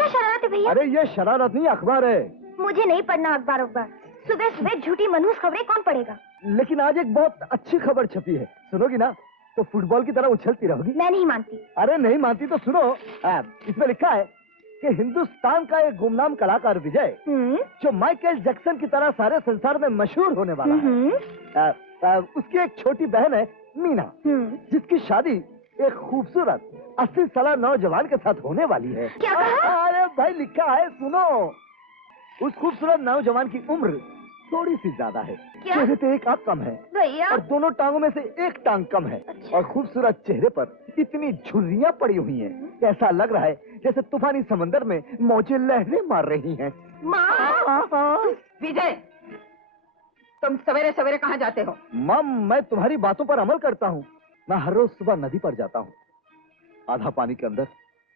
क्या शरारत है भैया? अरे ये शरारत नहीं, अखबार है। मुझे नहीं पढ़ना अखबार। सुबह सुबह झूठी मनहूस खबरें कौन पढ़ेगा? लेकिन आज एक बहुत अच्छी खबर छपी है, सुनोगी ना तो फुटबॉल की तरह उछलती रहोगी। मैं नहीं मानती। अरे नहीं मानती तो सुनो। इसमें लिखा है कि हिंदुस्तान का एक गुमनाम कलाकार विजय, जो माइकल जैक्सन की तरह सारे संसार में मशहूर होने वाला है, उसकी एक छोटी बहन है मीना, जिसकी शादी एक खूबसूरत 80 साल नौजवान के साथ होने वाली है। क्या कहा? अरे भाई लिखा है, सुनो। उस खूबसूरत नौजवान की उम्र थोड़ी सी ज्यादा है, चेहरे पे एक आंख कम है भैया, और दोनों टांगों में से एक टांग कम है। अच्छा। और खूबसूरत चेहरे पर इतनी झुर्रियां पड़ी हुई हैं, ऐसा लग रहा है जैसे तूफानी समंदर में मौजें लहरें मार रही हैं। माँ! विजय, तुम सवेरे सवेरे कहाँ जाते हो? माँ, मैं तुम्हारी बातों पर अमल करता हूँ। मैं हर रोज सुबह नदी पर जाता हूँ, आधा पानी के अंदर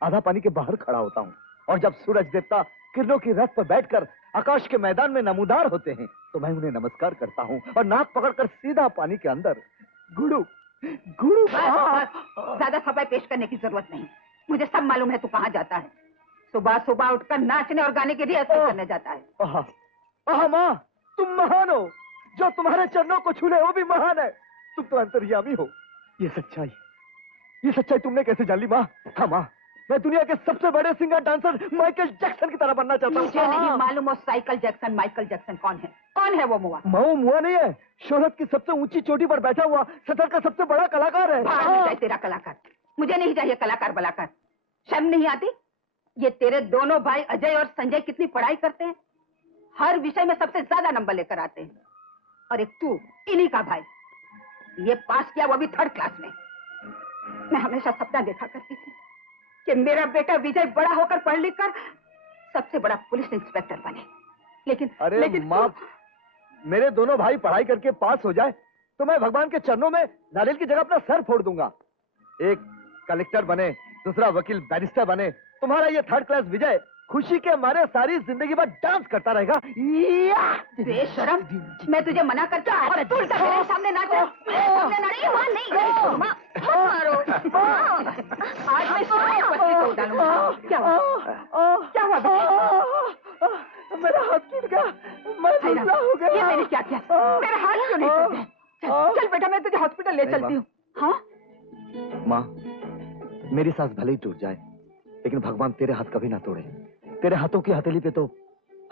आधा पानी के बाहर खड़ा होता हूँ, और जब सूरज देवता किरणों की रथ पर बैठकर आकाश के मैदान में नमूदार होते हैं तो मैं उन्हें नमस्कार करता हूँ और नाक पकड़कर सीधा पानी के अंदर गुड़ू गुड़ू। ज्यादा सफाई पेश करने की जरूरत नहीं, मुझे सब मालूम है तू कहाँ जाता है। सुबह सुबह उठकर नाचने और गाने की रिहर्सल करने जाता है। आहा माँ, तुम महान हो। जो तुम्हारे चरणों को छूले वो भी महान है। तुम तो अंतर्यामी हो। ये सच्चाई तुमने कैसे जान ली माँ? हाँ माँ, मैं दुनिया के सबसे बड़े सिंगर डांसर माइकल जैक्सन की तरह बनना चाहता हूँ। मुझे नहीं मालूम वो माइकल जैक्सन कौन है वो मुआ? मुआ नहीं है, शोहरत की सबसे ऊंची चोटी पर बैठा हुआ सतर का सबसे बड़ा कलाकार है। भाग तेरा कलाकार, मुझे नहीं चाहिए कलाकार बलाकार। शर्म नहीं आती? ये तेरे दोनों भाई अजय और संजय कितनी पढ़ाई करते हैं, हर विषय में सबसे ज्यादा नंबर लेकर आते हैं, और एक तू इन्हीं का भाई, ये पास किया वो भी 3rd क्लास में। मैं हमेशा सपना देखा करती थी कि मेरा बेटा विजय बड़ा होकर पढ़ लिख कर सबसे बड़ा पुलिस इंस्पेक्टर बने, लेकिन माँ, मेरे दोनों भाई पढ़ाई करके पास हो जाए तो मैं भगवान के चरणों में नारियल की जगह अपना सर फोड़ दूंगा। एक कलेक्टर बने, दूसरा वकील बैरिस्टर बने, तुम्हारा ये 3rd क्लास विजय खुशी के मारे सारी जिंदगी भर डांस करता रहेगा। बेशरम, मैं तुझे मना करता और तू उल्टा मेरे सामने नाच रहा। आज मैं सारी पत्नी को डालूंगा। क्या हुआ? मेरा हाथ टूट गया, मैं दूसरा हो गया। ये मैंने क्या किया? मेरा हाथ क्यों नहीं टूट गया? चल बेटा, मैं तुझे हॉस्पिटल ले चलती हूँ। हाँ माँ, मेरी सांस भले ही टूट जाए लेकिन भगवान तेरे हाथ कभी ना तोड़े। तेरे हाथों की हथेली पे तो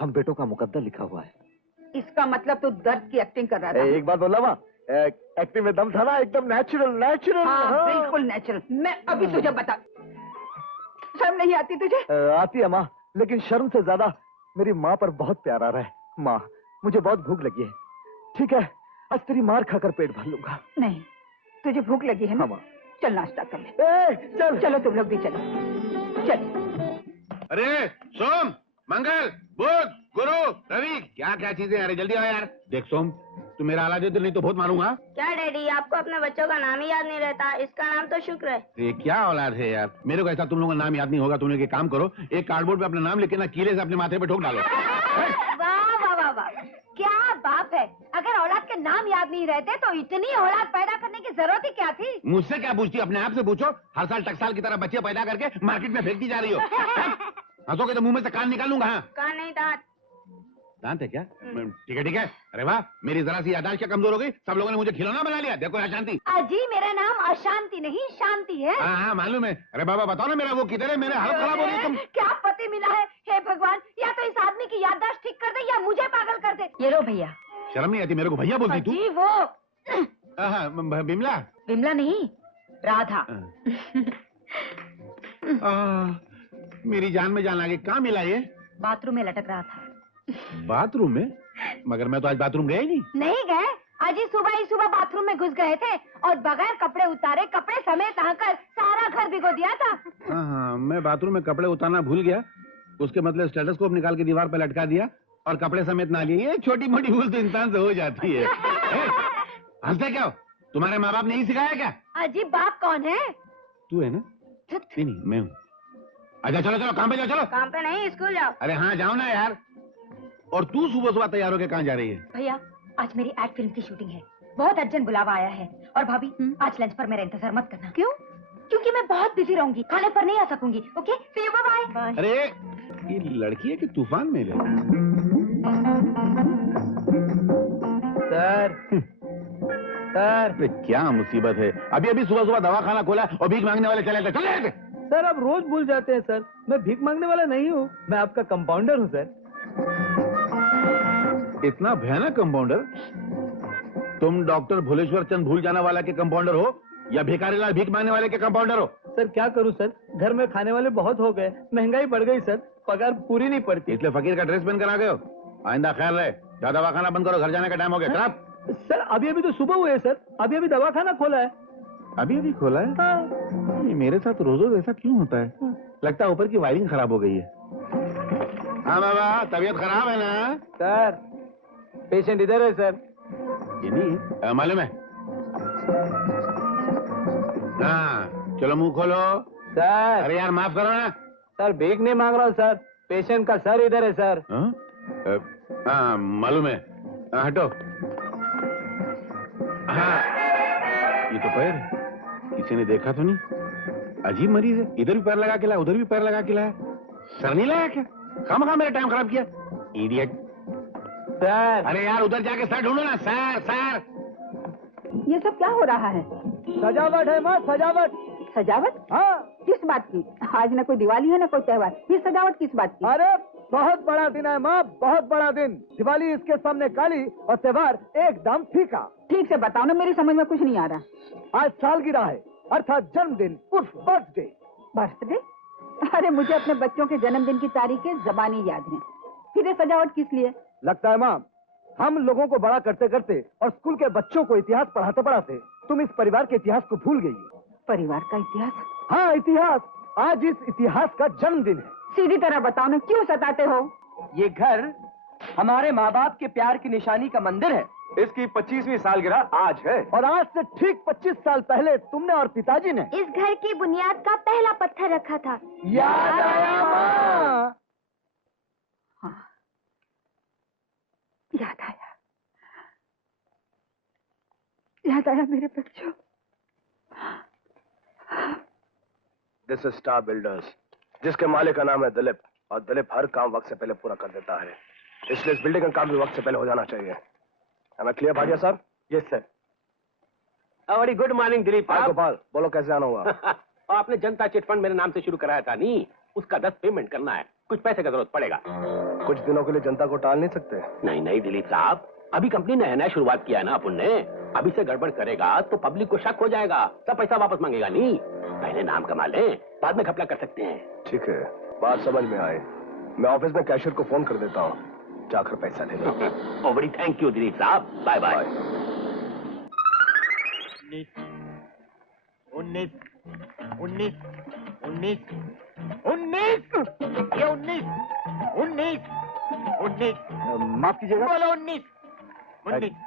हम बेटों का मुकद्दर लिखा हुआ है। इसका मतलब तू दर्द की एक्टिंग कर रहा था? एक बात बोला माँ, एक्टिंग में दम था ना, एकदम नेचुरल। हाँ, बिल्कुल नेचुरल। मैं अभी तुझे बता, शर्म नहीं आती तुझे? आती है माँ, लेकिन शर्म से ज्यादा मेरी माँ पर बहुत प्यार आ रहा है। माँ, मुझे बहुत भूख लगी है। ठीक है, आज तेरी मार खाकर पेट भर लूंगा। नहीं, तुझे भूख लगी है ना? हाँ माँ। चल नाश्ता कर ले। चलो तुम लोग भी चलो। चल। अरे सोम, मंगल, बुध, गुरु, रवि, क्या क्या चीजें? अरे जल्दी आओ यार। देख सोम, तू मेरा आला दे, तो नहीं तो बहुत मारूंगा। क्या डैडी, आपको अपने बच्चों का नाम ही याद नहीं रहता? इसका नाम तो शुक्र है। ये क्या औलाद है यार, मेरे को ऐसा तुम लोगों का नाम याद नहीं होगा। तुमने एक काम करो, एक कार्डबोर्ड पे अपना नाम लिख के ना कीले से अपने माथे पे ठोक डालो। वाह वाह वाह वाह, क्या बाप है। अगर औलाद के नाम याद नहीं रहते तो इतनी औलाद पैदा करने की जरूरत ही क्या थी? मुझसे क्या पूछती, अपने आप से पूछो। हर साल टकसाल की तरह बच्चे पैदा करके मार्केट में फेंकती जा रही हो। हंसोगे तो मुंह में से कान निकालूंगा। हाँ, कान नहीं, दांत। दांत है क्या? ठीक है। अरे वाह, मेरी जरा सी यादाश्त क्या कमजोर हो गई? सब लोगों ने मुझे खिलौना बना लिया। देखो अशांति। अजी, मेरा नाम अशांति नहीं शांति है। हाँ मालूम है। अरे बाबा बताओ ना, मेरा वो किधर है? मेरे हालत खराब हो रही है। तुम क्या पति मिला है? हे भगवान, या तो इस आदमी की याददाश्त ठीक कर दे या मुझे पागल कर दे। ये लो भैया। शर्म नहीं आती मेरे को भैया बोलती तू? जी वो बिमला। विमला नहीं, राधा। मेरी जान में जान आ गई। कहाँ मिला ये? बाथरूम में लटक रहा था। बाथरूम में? मगर मैं तो आज बाथरूम गया ही नहीं गए। आज ही सुबह बाथरूम में घुस गए थे और बगैर कपड़े उतारे कपड़े समेत आकर सारा घर भिगो दिया था। हाँ, मैं बाथरूम में कपड़े उतारना भूल गया। उसके मतलब स्टेथोस्कोप निकाल के दीवार पर लटका दिया और कपड़े समेत ना लिए। ये छोटी मोटी भूल तो इंसान से हो जाती है। हंसते क्या हो? तुम्हारे माँ बाप ने ही सिखाया क्या? अजीब, बाप कौन है? तू है ना? नहीं, मैं हूँ। अच्छा चलो काम पे जाओ। चलो काम पे नहीं, स्कूल जाओ। अरे हाँ जाओ ना यार। और तू सुबह तैयार होके कहाँ जा रही है? भैया, आज मेरी एड फिल्म की शूटिंग है, बहुत अर्जेंट बुलावा आया है। और भाभी, आज लंच पर मेरा इंतजार मत करना। क्यों? क्योंकि मैं बहुत बिजी रहूंगी, खाने पर नहीं आ सकूंगी। Okay, see you, bye bye. अरे ये लड़की है कि तूफान में ले? सर सर अरे क्या मुसीबत है, अभी अभी सुबह सुबह दवाखाना खोला और भीख मांगने वाले चले थे। सर आप रोज भूल जाते हैं सर, मैं भीख मांगने वाला नहीं हूँ, मैं आपका कंपाउंडर हूँ सर। इतना भयानक कंपाउंडर? तुम डॉक्टर भोलेश्वर चंद भूल जाने वाला के कंपाउंडर हो या भिखारी लाल भीख मांगने वाले के कंपाउंडर हो? सर क्या करूँ सर, घर में खाने वाले बहुत हो गए, महंगाई बढ़ गई सर, पगार पूरी नहीं पड़ती। इसलिए फकीर का ड्रेस पहन कर आ गए हो? आइंदा ख्याल रहे, ज्यादा दवाखाना बंद करो, घर जाने का टाइम हो गया। खराब सर अभी अभी तो सुबह हुए है सर, अभी अभी दवाखाना खोला है। अभी अभी खोला है? हाँ। ये मेरे साथ रोज रोज ऐसा क्यों होता है? लगता है ऊपर की वायरिंग खराब हो गई है। हाँ बाबा, तबीयत खराब है ना? सर पेशेंट इधर है सर। नहीं मालूम है। हाँ चलो मुंह खोलो। सर अरे यार माफ करो ना। सर भीख नहीं मांग रहा हूँ सर, पेशेंट का सर इधर है सर। हाँ मालूम है। हाँ, हटो। हाँ ये तो पैर किसी ने देखा तो नहीं? अजीब मरीज है, इधर भी पैर लगा के लाया, उधर भी पैर लगा के लाया। सर नहीं लाया क्या? खामखा मेरा टाइम खराब किया, इडियट। सर अरे यार उधर जाके सर ढूंढो ना। सर सर ये सब क्या हो रहा है? सजावट है माँ, सजावट। सजावट? हाँ किस बात की? आज न कोई दिवाली है न कोई त्योहार, ये सजावट किस बात की? अरे बहुत बड़ा दिन है माँ, बहुत बड़ा दिन। दिवाली इसके सामने काली और त्योहार एकदम फीका। ठीक से बताओ ना, मेरी समझ में कुछ नहीं आ रहा। आज सालगिरह है, अर्थात जन्मदिन, उर्फ बर्थडे। बर्थडे? अरे मुझे अपने बच्चों के जन्मदिन की तारीखें ज़बानी याद हैं। फिर ये सजावट किस लिए? लगता है माँ हम लोगों को बड़ा करते करते और स्कूल के बच्चों को इतिहास पढ़ाते पढ़ाते तुम इस परिवार के इतिहास को भूल गई हो। परिवार का इतिहास? हाँ इतिहास, आज इस इतिहास का जन्मदिन है। सीधी तरह बताओ ना, क्यों सताते हो? ये घर हमारे माँ बाप के प्यार की निशानी का मंदिर है। इसकी 25वीं सालगिरह आज है और आज से ठीक 25 साल पहले तुमने और पिताजी ने इस घर की बुनियाद का पहला पत्थर रखा था। याद आया माँ? हाँ, याद आया, याद आया मेरे बच्चों। दिस इज स्टार बिल्डर्स, जिसके मालिक का नाम है दिलीप, और दिलीप हर काम वक्त से पहले पूरा कर देता है, इसलिए इस बिल्डिंग का काम भी वक्त से पहले हो जाना चाहिए। Am I clear, भाटिया साहब? Yes sir. Very good morning Dilip हाँ साहब। गोपाल, बोलो कैसे आना हुआ? और आपने जनता चिट फंड मेरे नाम से शुरू कराया था नहीं, उसका 10 पेमेंट करना है, कुछ पैसे का जरूरत पड़ेगा। कुछ दिनों के लिए जनता को टाल नहीं सकते? नहीं नहीं दिलीप साहब, अभी कंपनी ने नया शुरुआत किया है ना अपन ने, अभी से गड़बड़ करेगा तो पब्लिक को शक हो जाएगा, सब पैसा वापस मांगेगा। नहीं, पहले नाम कमा ले, बाद में घपला कर सकते हैं। ठीक है, बात समझ में आई। मैं ऑफिस में कैशियर को फोन कर देता हूँ, जाकर पैसा ले लो। ओ बड़ी थैंक यू दिलीप साहब, बाय बाय। 19 19 19 19 ये 19 माफ कीजिएगा, बोलो 19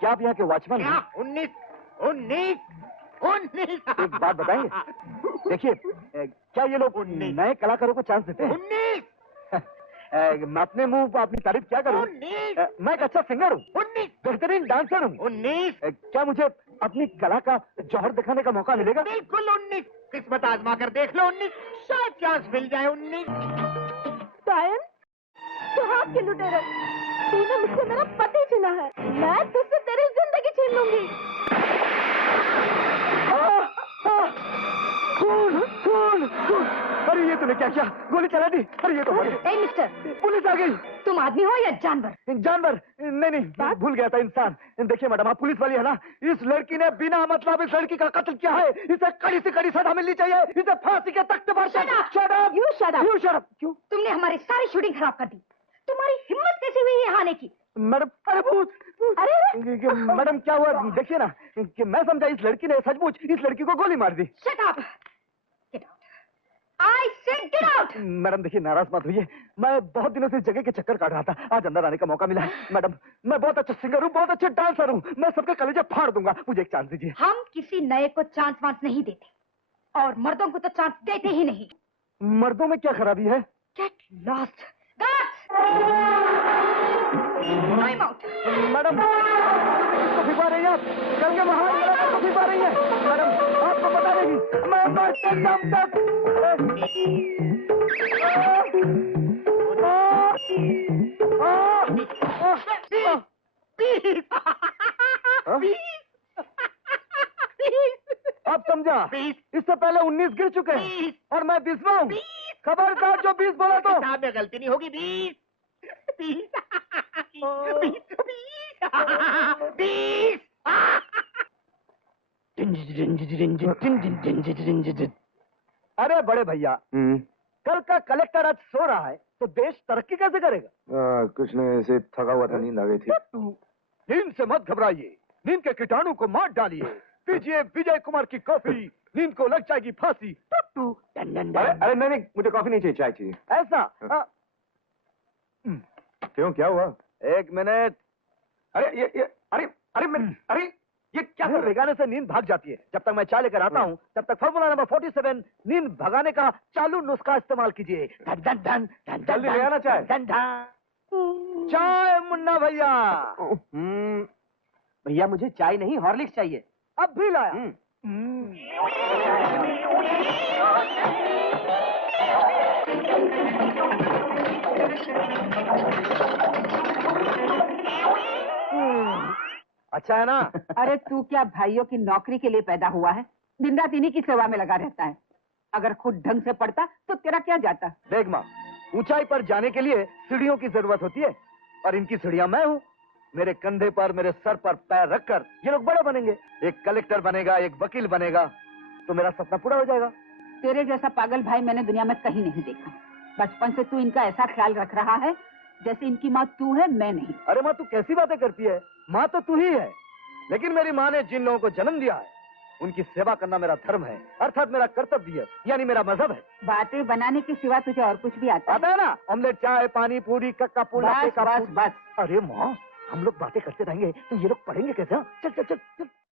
क्या आप यहाँ के वॉचमैन हैं? 19 एक बात बताएंगे? देखिए क्या ये लोग नए कलाकारों को चांस देते हैं? मैं अपने मुंह पर अपनी तारीफ क्या करूं? मैं एक अच्छा सिंगर हूँ, बेहतरीन डांसर हूँ। क्या मुझे अपनी कला का जौहर दिखाने का मौका मिलेगा? बिल्कुल 19, किस्मत आजमा कर देख लो 19, शायद चांस मिल जाए 19। सायन, सुहाग के लुटेरे, तूने मुझसे मेरा पति छीना है, मैं तुझसे तेरी जिंदगी छीन लूंगी। खून खून खून! अरे ये तूने क्या किया? गोली चला दी? अरे ये तो ए मिस्टर, पुलिस आ गई। तुम आदमी हो या जानवर? जानवर? नहीं, भूल गया था, इंसान। देखिए मैडम, आप पुलिस वाली है ना? इस लड़की ने बिना मतलब इस लड़की का कत्ल किया है, इसे कड़ी से कड़ी सजा मिलनी चाहिए, इसे फांसी के तख्ते पर। Shut up! Shut up! You shut up! You shut up! क्यों? तुमने हमारी सारी शूटिंग खराब कर दी। तुम्हारी हिम्मत कैसे हुई यहाँ आने की? मैडम, अरे भूत! अरे मैडम क्या हुआ? देखिए ना कि मैं समझा इस लड़की ने सचमुच इस लड़की को गोली मार दी। Shut up! Get out! I said get out! Madam देखिए, नाराज मत होइए, मैं बहुत दिनों से इस जगह के चक्कर काट रहा था, आज अंदर आने का मौका मिला है। मैडम मैं बहुत अच्छा सिंगर हूँ, बहुत अच्छा डांसर हूँ, मैं सबके कलेजे फाड़ दूंगा, मुझे एक चांस दीजिए। हम किसी नए को चांस वांस नहीं देते, और मर्दों को तो चांस देते ही नहीं। मर्दों में क्या खराबी है? Get lost! Time out! Madam किसको भिगवा रही हैं आप? कल के महान कलाकार को भिगवा रही हैं। मैडम आपको पता नहीं, मैं मरते दम तक 15 इससे पहले 19 गिर चुके हैं और मैं 20वां हूँ। खबरदार जो 20 बोला तो हिसाब में गलती नहीं होगी। 20 अरे बड़े भैया, कल का कलेक्टर आज सो रहा है तो देश तरक्की कैसे करेगा? कुछ नहीं, ऐसे थका हुआ था, नींद आ गई थी। नींद से मत घबराइए, नींद के कीटाणु को मार डालिए। पीजिए विजय कुमार की कॉफी, नींद को लग जाएगी फांसी। अरे नहीं, मुझे कॉफी नहीं चाहिए, चाय चाहिए। ऐसा क्यों, क्या हुआ? एक मिनट। अरे ये क्या कर, बेगाने से नींद भाग जाती है। जब तक मैं चाय लेकर आता हूँ तब तक फॉर्मूला नंबर 47 नींद भगाने का चालू नुस्खा इस्तेमाल कीजिए। धन धन धन धन जल्दी ले आना चाय। धन धन। चाय मुन्ना भैया। भैया मुझे चाय नहीं, हॉर्लिक्स चाहिए। अब भी लाया। अच्छा है ना? अरे तू क्या भाइयों की नौकरी के लिए पैदा हुआ है? दिन रात इन्हीं की सेवा में लगा रहता है। अगर खुद ढंग से पढ़ता तो तेरा क्या जाता? देख माँ, ऊंचाई पर जाने के लिए सीढ़ियों की जरूरत होती है और इनकी सीढ़ियां मैं हूँ। मेरे कंधे पर, मेरे सर पर पैर रखकर ये लोग बड़े बनेंगे। एक कलेक्टर बनेगा, एक वकील बनेगा, तो मेरा सपना पूरा हो जाएगा। तेरे जैसा पागल भाई मैंने दुनिया में कहीं नहीं देखा। बचपन से तू इनका ऐसा ख्याल रख रहा है जैसे इनकी माँ तू है, मैं नहीं। अरे माँ, तू कैसी बातें करती है? माँ तो तू ही है, लेकिन मेरी माँ ने जिन लोगों को जन्म दिया है उनकी सेवा करना मेरा धर्म है, अर्थात मेरा कर्तव्य है, यानी मेरा मजहब है। बातें बनाने के सिवा तुझे और कुछ भी आता आता है ना? ऑमलेट, चाय, पानी पूरी, कक्का पूरी। बस बस बस। अरे माँ, हम लोग बातें करते रहेंगे तो ये लोग पढ़ेंगे कैसे? चल चल चल चल।